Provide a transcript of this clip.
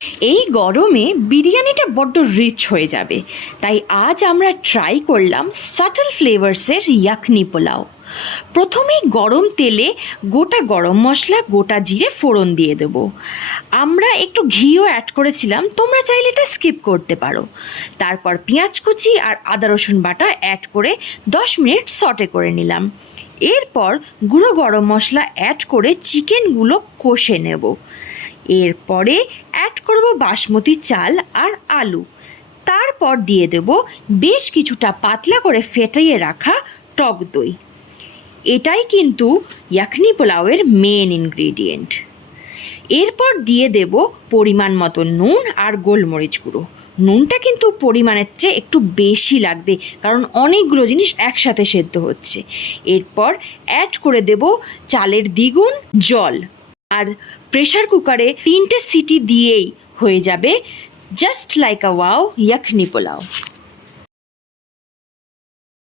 এই গরমে বিরিয়ানিটা বড্ড রিচ হয়ে যাবে, তাই আজ আমরা ট্রাই করলাম সাটল ফ্লেভার্সের ইয়াখনি পোলাও। প্রথমেই গরম তেলে গোটা গরম মশলা, গোটা জিরে ফোড়ন দিয়ে দেবো। আমরা একটু ঘিও অ্যাড করেছিলাম, তোমরা চাইলে এটা স্কিপ করতে পারো। তারপর পেঁয়াজ কুচি আর আদা রসুন বাটা অ্যাড করে 10 মিনিট সটে করে নিলাম। এরপর গুঁড়ো গরম মশলা অ্যাড করে চিকেনগুলো কষে নেব। এরপরে অ্যাড করব বাসমতি চাল আর আলু। তারপর দিয়ে দেব বেশ কিছুটা পাতলা করে ফেটিয়ে রাখা টক দই। এটাই কিন্তু ইয়াখনি পোলাওয়ের মেন ইনগ্রেডিয়েন্ট। এরপর দিয়ে দেব পরিমাণ মতো নুন আর গোলমরিচ গুঁড়ো। নুনটা কিন্তু পরিমাণের চেয়ে একটু বেশি লাগবে, কারণ অনেকগুলো জিনিস একসাথে সেদ্ধ হচ্ছে। এরপর অ্যাড করে দেব চালের দ্বিগুণ জল। আর প্রেশার কুকারে 3টে সিটি দিয়েই হয়ে যাবে জাস্ট লাইক আ ওয়াও ইয়াখনি পোলাও।